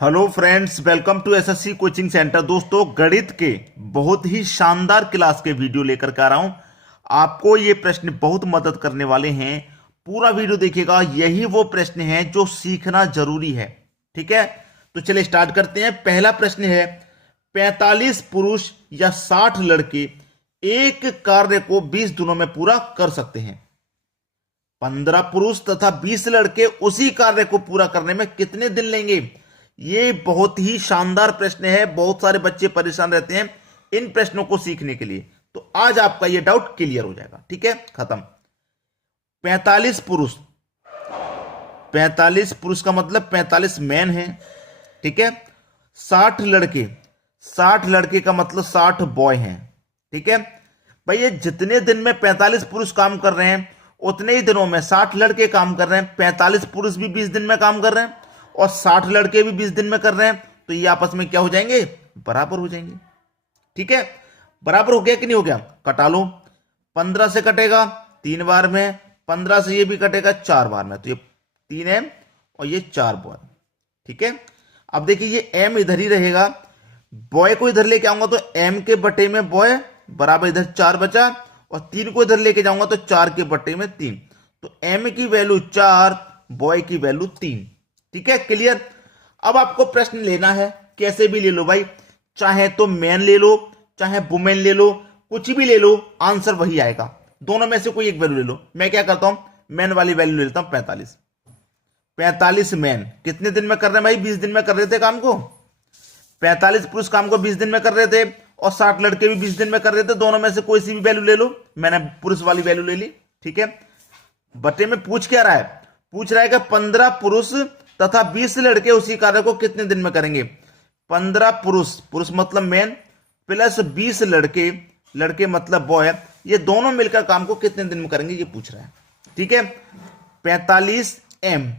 Hello friends, welcome to SSC coaching centre. दोस्तों, गणित के बहुत ही शानदार क्लास के वीडियो लेकर के आ रहा हूं। आपको ये प्रश्न बहुत मदद करने वाले हैं। पूरा वीडियो देखिएगा। यही वो प्रश्न है जो सीखना जरूरी है। ठीक है, तो चलिए स्टार्ट करते हैं। पहला प्रश्न है, 45 पुरुष या 60 लड़के एक कार्य को 20 दिनों में पूरा कर सकते हैं। 15 पुरुष तथा 20 लड़के उसी कार्य को पूरा करने में कितने दिन लेंगे? ये बहुत ही शानदार प्रश्न है। बहुत सारे बच्चे परेशान रहते हैं इन प्रश्नों को सीखने के लिए। तो आज आपका ये डाउट क्लियर हो जाएगा। ठीक है, खत्म। 45 पुरुष, 45 पुरुष का मतलब 45 मैन है। ठीक है। 60 लड़के, 60 लड़के का मतलब 60 बॉय हैं। ठीक है भाई, ये जितने दिन में 45 पुरुष काम कर रहे हैं उतने ही दिनों में 60 लड़के काम कर रहे हैं। 45 पुरुष भी 20 दिन में काम कर रहे हैं और 60 लड़के भी 20 दिन में कर रहे हैं। तो ये आपस में क्या हो जाएंगे? बराबर हो जाएंगे। ठीक है, बराबर हो गया कि नहीं हो गया? कटा लो। 15 से कटेगा 3 बार में, 15 से ये भी कटेगा 4 बार में। तो ये 3 एम और ये 4 बॉय। ठीक है, अब देखिए ये एम इधर ही रहेगा। बॉय को इधर लेके आऊंगा तो एम के बटे में बॉय बराबर इधर 4 बचा, और 3 को इधर लेके जाऊंगा तो 4 के बटे में 3। तो एम की वैल्यू 4, बॉय की वैल्यू 3। ठीक है, क्लियर। अब आपको प्रश्न लेना है, कैसे भी ले लो भाई, चाहे तो मैन ले लो चाहे वुमेन ले लो, कुछ भी ले लो, आंसर वही आएगा। दोनों में से कोई एक वैल्यू ले लो। मैं क्या करता हूं, मैन वाली वैल्यू ले लेता हूं 45। 45 मैन कितने दिन में कर रहे हैं भाई? 20 दिन में कर रहे थे काम को। 45 पुरुष काम को 20 दिन में कर रहे थे और 60 लड़के भी 20 दिन में कर रहे थे। दोनों में से कोई सी भी वैल्यू ले लो। मैंने पुरुष वाली वैल्यू ले ली। ठीक है, बटे में पूछ क्या रहा है? पूछ रहा है कि 15 पुरुष तथा 20 लड़के उसी कार्य को कितने दिन में करेंगे। 15 पुरुष, पुरुष मतलब मैन, प्लस 20 लड़के, लड़के मतलब बॉय, ये दोनों मिलकर काम को कितने दिन में करेंगे, ये पूछ रहा है। ठीक है, 45 एम।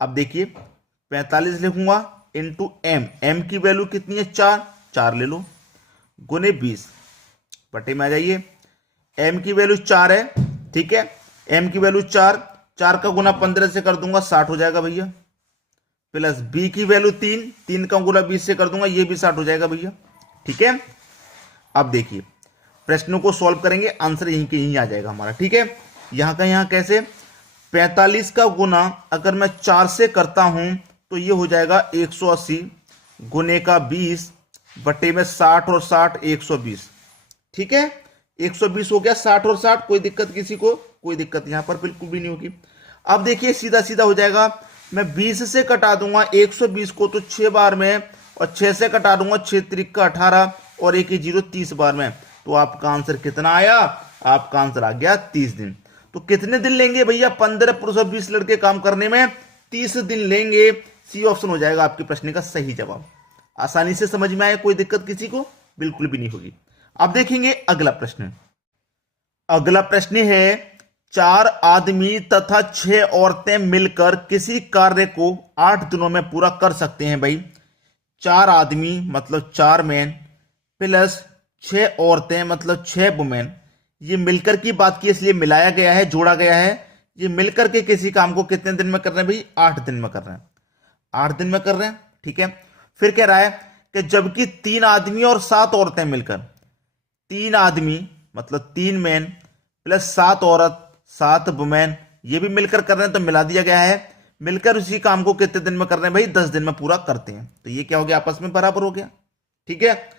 अब देखिए 45 लिखूंगा इंटू एम, एम की वैल्यू कितनी है? 4, 4 ले लो, गुने 20, बटे में आ जाइए। एम की वैल्यू 4 है। ठीक है, एम की वैल्यू 4, 4 का गुना 15 से कर दूंगा 60 हो जाएगा भैया। प्लस बी की वैल्यू 3, 3 का गुना 20 से कर दूंगा, ये भी 60 हो जाएगा भैया। ठीक है, अब देखिए प्रश्नों को सॉल्व करेंगे, आंसर यहीं के यहीं आ जाएगा हमारा। ठीक है, यहां का यहां कैसे? 45 का गुना अगर मैं 4 से करता हूं तो ये हो जाएगा 180, गुने का 20, बटे में 60 और 60 120। ठीक है, 120 हो गया। 60 और 60 कोई दिक्कत किसी को? कोई दिक्कत यहां पर बिल्कुल भी नहीं होगी। अब देखिए सीधा सीधा हो जाएगा। मैं 20 से कटा दूंगा 120 को तो 6 बार में, और 6 से कटा दूंगा 6 त्रिक का 18 और 1 0 30 बार में। तो आपका आंसर कितना आया? आपका आंसर आ गया 30 दिन। तो कितने दिन लेंगे भैया 15 पुरुष और 20 लड़के काम करने में? 30 दिन लेंगे। सी ऑप्शन हो जाएगा आपके प्रश्न का सही जवाब। आसानी से समझ में आया? कोई दिक्कत किसी को? बिल्कुल भी नहीं होगी। अब देखेंगे अगला प्रश्न। अगला प्रश्न है, 4 आदमी तथा 6 औरतें मिलकर किसी कार्य को 8 दिनों में पूरा कर सकते हैं भाई। 4 आदमी मतलब 4 मैन, प्लस 6 औरतें मतलब 6 वुमेन। ये मिलकर की बात की इसलिए मिलाया गया है, जोड़ा गया है। ये मिलकर के किसी काम को कितने दिन में कर रहे हैं भाई? 8 दिन में कर रहे हैं। 8 दिन में कर रहे हैं। ठीक है, फिर कह रहा है कि जबकि 3 आदमी और 7 औरतें मिलकर, 3 आदमी मतलब 3 मैन प्लस 7 औरत 7 वुमेन, ये भी मिलकर कर रहे हैं। तो मिला दिया गया है। मिलकर उसी काम को कितने दिन में कर रहे हैं भाई? 10 दिन में पूरा करते हैं। तो ये क्या हो गया? आपस में बराबर हो गया। ठीक है,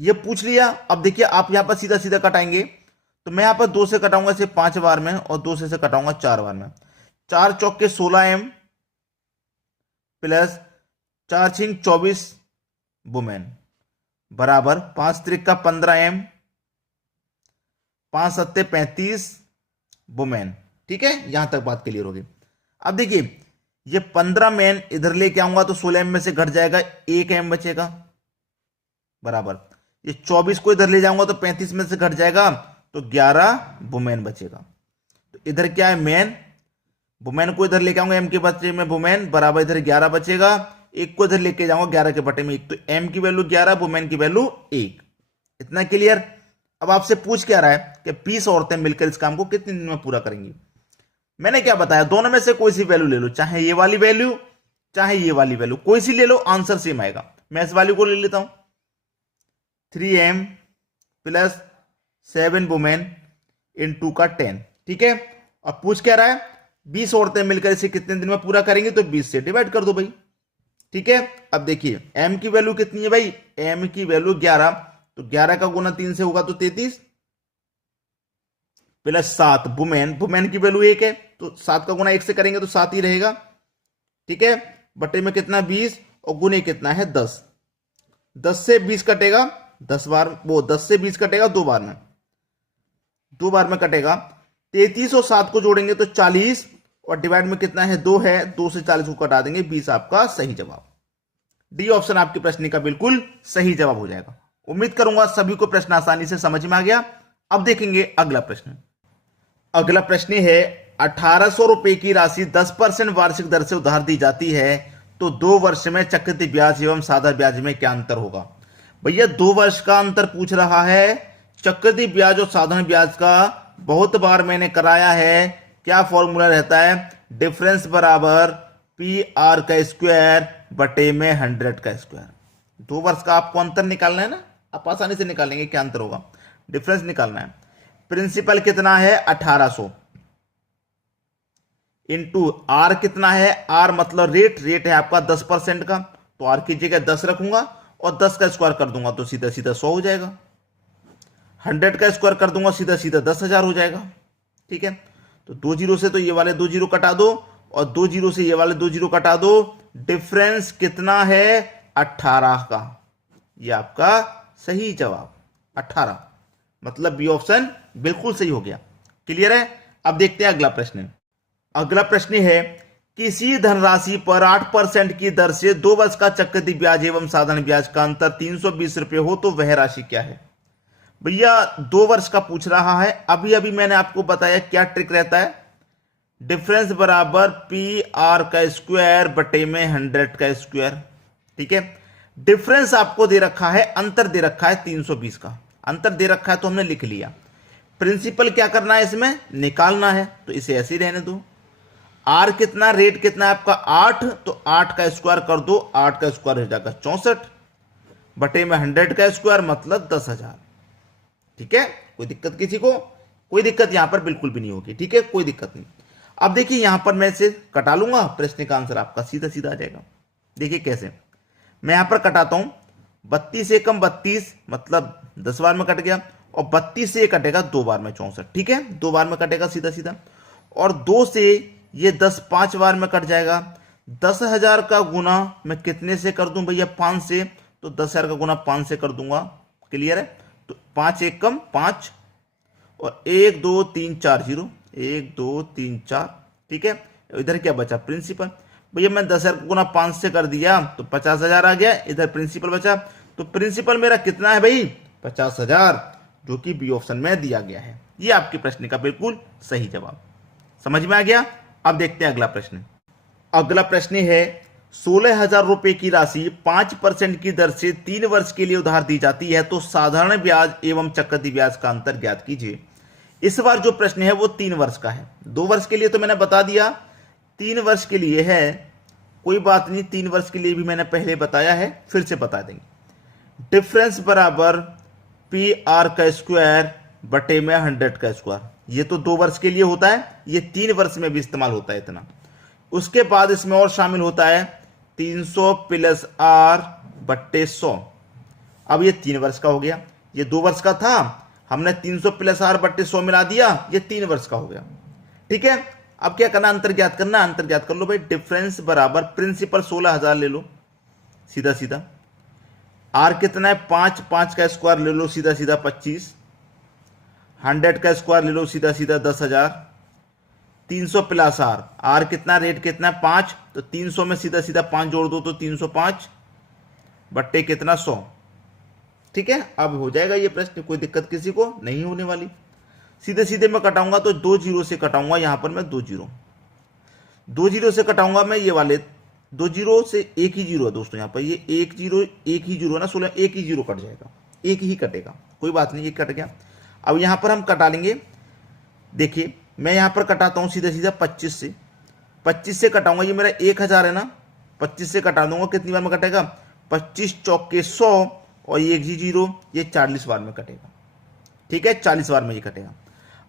ये पूछ लिया। अब देखिए आप यहां पर सीधा सीधा कटाएंगे। तो मैं यहां पर 2 से कटाऊंगा इसे 5 बार में, और 2 से कटाऊंगा 4 बार में। 4 चौके 16 एम, प्लस 4 छिंग 24 वुमेन, बराबर 5 त्रिक का 15 एम, 5 सत्ते 35 वुमेन। ठीक है, यहां तक बात क्लियर होगी। अब देखिए ये 15 मैन इधर लेके आऊंगा तो 16 एम में से घट जाएगा, 1 एम बचेगा, बराबर ये 24 को इधर ले जाऊंगा तो 35 में से घट जाएगा, तो 11 वुमेन बचेगा। तो इधर क्या है? मैन, वुमेन को इधर लेके आऊंगा, एम के बचे में वुमेन, बराबर इधर 11 बचेगा। 1 को इधर लेके जाऊंगा 11 के बटे में 1, तो एम की वैल्यू 11, वुमेन की वैल्यू 1। इतना क्लियर। अब आपसे पूछ क्या रहा है कि 20 औरतें मिलकर इस काम को कितने दिन में पूरा करेंगी। मैंने क्या बताया? दोनों में से कोई सी वैल्यू ले लो, चाहे ये वाली वैल्यू चाहे ये वाली वैल्यू, कोई सी ले लो, आंसर सेम आएगा। मैं इस वाली को ले लेता हूं, 3m प्लस 7 वुमेन इंटू का 10, ठीक है। अब पूछ क्या रहा है, 20 औरतें मिलकर इसे कितने दिन में पूरा करेंगी, तो 20 से डिवाइड कर दो भाई, ठीक है। अब देखिए m की वैल्यू कितनी है भाई, m की वैल्यू 11, तो 11 का गुना 3 से होगा तो 33 प्लस 7 वुमेन की वैल्यू 1 है, तो 7 का गुना 1 से करेंगे तो 7 ही रहेगा, ठीक है। बटे में कितना 20 और गुने कितना है 10, 10 से 20 कटेगा 10 बार, वो 10 से 20 कटेगा 2 बार में, 2 बार में कटेगा। 33 और 7 को जोड़ेंगे तो 40 और डिवाइड में कितना है 2 है, 2 से 40 को कटा देंगे, 20 आपका सही जवाब। डी ऑप्शन आपके प्रश्न का बिल्कुल सही जवाब हो जाएगा। उम्मीद करूंगा सभी को प्रश्न आसानी से समझ में आ गया। अब देखेंगे अगला प्रश्न। अगला प्रश्न है 1800 रुपए की राशि 10% वार्षिक दर से उधार दी जाती है, तो 2 वर्ष में चक्रवृद्धि ब्याज एवं साधारण ब्याज में क्या अंतर होगा। भैया 2 वर्ष का अंतर पूछ रहा है, चक्रवृद्धि ब्याज और साधारण ब्याज का बहुत बार मैंने कराया है। क्या फॉर्मूला रहता है, डिफरेंस बराबर पी आर का स्क्वायर बटे में 100 का स्क्वायर। 2 वर्ष का आपको अंतर निकालना है ना, आप आसानी से निकालेंगे क्या अंतर होगा, डिफरेंस निकालना है। प्रिंसिपल कितना है 1800 इंटू आर कितना है, आर मतलब रेट है आपका 10% का, तो आर की जगह 10 रखूंगा और 10 का स्क्वायर कर दूंगा तो सीधा सीधा 100 हो जाएगा। 100 का स्क्वायर कर दूंगा सीधा सीधा 10,000 हो जाएगा, ठीक है। तो 2 जीरो से तो ये वाले 2 जीरो कटा दो और 2 जीरो से ये वाले 2 जीरो कटा दो, डिफरेंस कितना है 18 का, ये आपका सही जवाब 18, मतलब बी ऑप्शन बिल्कुल सही हो गया। क्लियर है। अब देखते हैं अगला प्रश्न। अगला प्रश्न है, किसी धनराशि पर 8% की दर से 2 वर्ष का चक्रवृद्धि ब्याज एवं साधारण ब्याज का अंतर 320 रुपए हो, तो वह राशि क्या है। भैया 2 वर्ष का पूछ रहा है, अभी अभी मैंने आपको बताया क्या ट्रिक रहता है, डिफरेंस बराबर पी आर का स्क्वायर बटे में 100 का स्क्वायर, ठीक है। डिफरेंस आपको दे रखा है, अंतर दे रखा है 320 का, अंतर दे रखा है तो हमने लिख लिया। प्रिंसिपल क्या करना है, इसमें निकालना है, तो इसे ऐसे ही रहने दो। आर कितना, रेट कितना है आपका 8, तो 8 का स्क्वायर कर दो, 8 का स्क्वायर हो जाएगा 64 बटे में 100 का स्क्वायर मतलब 10,000, ठीक है। कोई दिक्कत किसी को, कोई दिक्कत यहां पर बिल्कुल भी नहीं होगी, ठीक है, कोई दिक्कत नहीं। अब देखिए यहां पर मैं इसे कटा लूंगा, प्रश्न का आंसर आपका सीधा सीधा आ जाएगा। देखिए कैसे, मैं यहां पर कटाता हूं, 32 से कम 32 मतलब 10 बार में कट गया, और 32 से ये कटेगा 2 बार में 64, ठीक है, 2 बार में कटेगा सीधा सीधा, और 2 से ये 10 5 बार में कट जाएगा। 10,000 का गुना मैं कितने से कर दूं भैया, 5 से, तो 10,000 का गुना 5 से कर दूंगा। क्लियर है। तो 5 एक कम 5 और 1 2 3 4 0, 1 2 3 4, ठीक है। इधर क्या बचा, प्रिंसिपल। भैया मैं 10,000 का गुना 5 से कर दिया तो 50,000 आ गया, इधर प्रिंसिपल बचा, तो प्रिंसिपल मेरा कितना है भाई 50,000, जो कि बी ऑप्शन में दिया गया है। ये आपके प्रश्न का बिल्कुल सही जवाब, समझ में आ गया। अब देखते हैं अगला प्रश्न। अगला प्रश्न है 16,000 रुपए की राशि 5% की दर से 3 वर्ष के लिए उधार दी जाती है, तो साधारण ब्याज एवं चक्रवृद्धि ब्याज का अंतर ज्ञात कीजिए। इस बार जो प्रश्न है वो 3 वर्ष का है। 2 वर्ष के लिए तो मैंने बता दिया, 3 वर्ष के लिए है, कोई बात नहीं, 3 वर्ष के लिए भी मैंने पहले बताया है, फिर से बता देंगे। डिफरेंस बराबर पी आर का स्क्वायर बटे में 100 का स्क्वायर, ये तो 2 वर्ष के लिए होता है, ये 3 वर्ष में भी इस्तेमाल होता है इतना। उसके बाद इसमें और शामिल होता है 300 प्लस आर बट्टे 100। अब ये 3 वर्ष का हो गया, ये 2 वर्ष का था, हमने 300 प्लस आर बट्टे 100 मिला दिया, ये 3 वर्ष का हो गया, ठीक है। अब क्या करना, अंतर ज्ञात करना, अंतर ज्ञात कर लो भाई। डिफरेंस बराबर प्रिंसिपल 16,000 ले लो सीधा सीधा, आर कितना है 5, 5 का स्क्वायर ले लो सीधा सीधा 25, 100 का स्क्वायर ले लो सीधा सीधा 10,000, 300 प्लस आर, आर कितना, रेट कितना है 5, तो 300 में सीधा सीधा 5 जोड़ दो तो 305 बट्टे कितना 100, ठीक है। अब हो जाएगा ये प्रश्न, कोई दिक्कत किसी को नहीं होने वाली। सीधे सीधे मैं कटाऊंगा तो 2 जीरो से कटाऊंगा, यहां पर मैं 2 जीरो से कटाऊंगा मैं, ये वाले 2 जीरो से एक ही जीरो है दोस्तों, यहां पर ये एक ही जीरो है ना, 16 एक ही जीरो कट जाएगा, एक ही कटेगा, कोई बात नहीं, एक कट गया। अब यहां पर हम कटा लेंगे, देखिए मैं यहां पर कटाता हूं सीधा सीधा 25 से कटाऊंगा, ये मेरा 1,000 है ना, 25 से कटा दूंगा, कितनी बार में कटेगा, 25 चौके 100 और ये 1 0, ये 40 बार में कटेगा। ठीक है, 40 बार में ये कटेगा।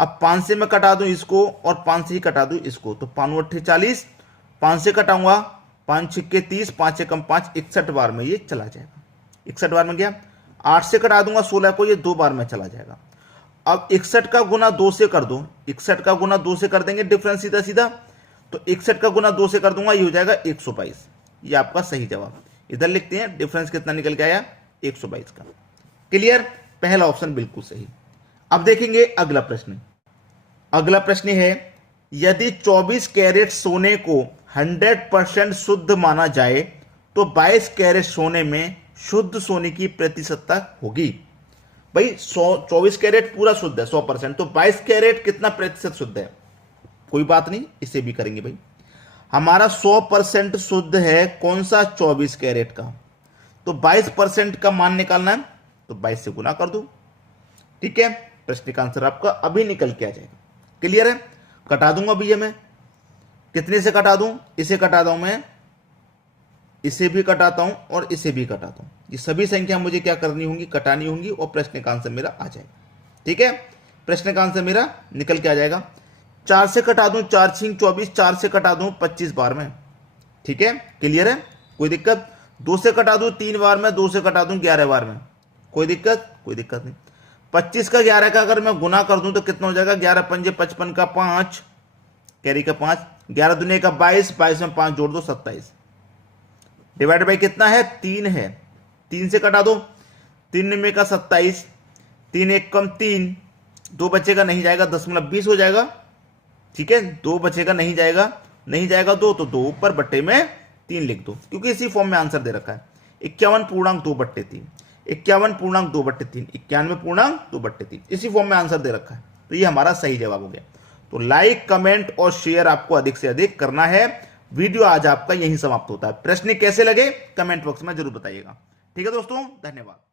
अब 5 से मैं कटा दूं इसको और 5 से ही कटा दूं इसको, तो 5 8 40, 5 से कटाऊंगा, 5 6 30, 5 से कम 5, 61 बार में ये चला जाएगा। 61 बार में गया। 8 से कटा दूंगा 16 को, ये 2 बार में चला जाएगा। अब 61 का गुना 2 से कर दो, 61 का गुना 2 से कर देंगे, डिफरेंस सीधा सीधा, तो 61 का गुना 2 से कर दूंगा, ये हो जाएगा 122। ये आपका सही जवाब। इधर लिखते हैं डिफरेंस कितना निकल के आया, 122 का। क्लियर, पहला ऑप्शन बिल्कुल सही। अब देखेंगे अगला प्रश्न। अगला प्रश्न है, यदि 24 कैरेट सोने को 100% शुद्ध माना जाए तो 22 कैरेट सोने में शुद्ध सोने की प्रतिशतता होगी। भाई 24 कैरेट पूरा शुद्ध है 100%, तो 22 कैरेट कितना प्रतिशत शुद्ध है, कोई बात नहीं, इसे भी करेंगे। भाई हमारा 100% शुद्ध है कौन सा, 24 कैरेट का, तो 22% का मान निकालना है, तो 22 से गुना कर दो। ठीक है, प्रश्न का आंसर आपका अभी निकल के आ जाएगा। क्लियर है, कटा दूंगा भैया मैं, कितने से कटा दूं, इसे कटाता हूं मैं, इसे भी कटाता हूं और इसे भी कटाता हूं। ये सभी संख्या मुझे क्या करनी होंगी, कटानी होंगी, और प्रश्न का आंसर मेरा आ जाएगा। ठीक है, प्रश्न का आंसर मेरा निकल के आ जाएगा। 4 से कटा दूं, 4 6 24, 4 से कटा दूं 25 बार में। ठीक है, क्लियर है, कोई दिक्कत। 2 से कटा दूं 3 बार में, 2 से कटा दूं 11 बार में, कोई दिक्कत, कोई दिक्कत नहीं। 25 का 11 का अगर मैं गुना कर दूं तो कितना हो जाएगा, 11 पंजे 55 का 5, कैरी का 5, 11 दुनिया का 22, 22 में 5 जोड़ दो 27, डिवाइड बाई कितना है, 3 है, 3 से कटा दो, 3 में का 27, 3 1 कम 3, 2 बचेगा नहीं जाएगा, 10.20 हो जाएगा। ठीक है, 2 बचेगा नहीं जाएगा, नहीं जाएगा 2, तो 2 ऊपर बट्टे में 3 लिख दो, क्योंकि इसी फॉर्म में आंसर दे रखा है। 51.2/3, 51.2/3, 91.2/3, इसी फॉर्म में आंसर दे रखा है, तो ये हमारा सही जवाब हो गया। तो लाइक कमेंट और शेयर आपको अधिक से अधिक करना है। वीडियो आज आपका यहीं समाप्त होता है। प्रश्न कैसे लगे कमेंट बॉक्स में जरूर बताइएगा। ठीक है दोस्तों, धन्यवाद।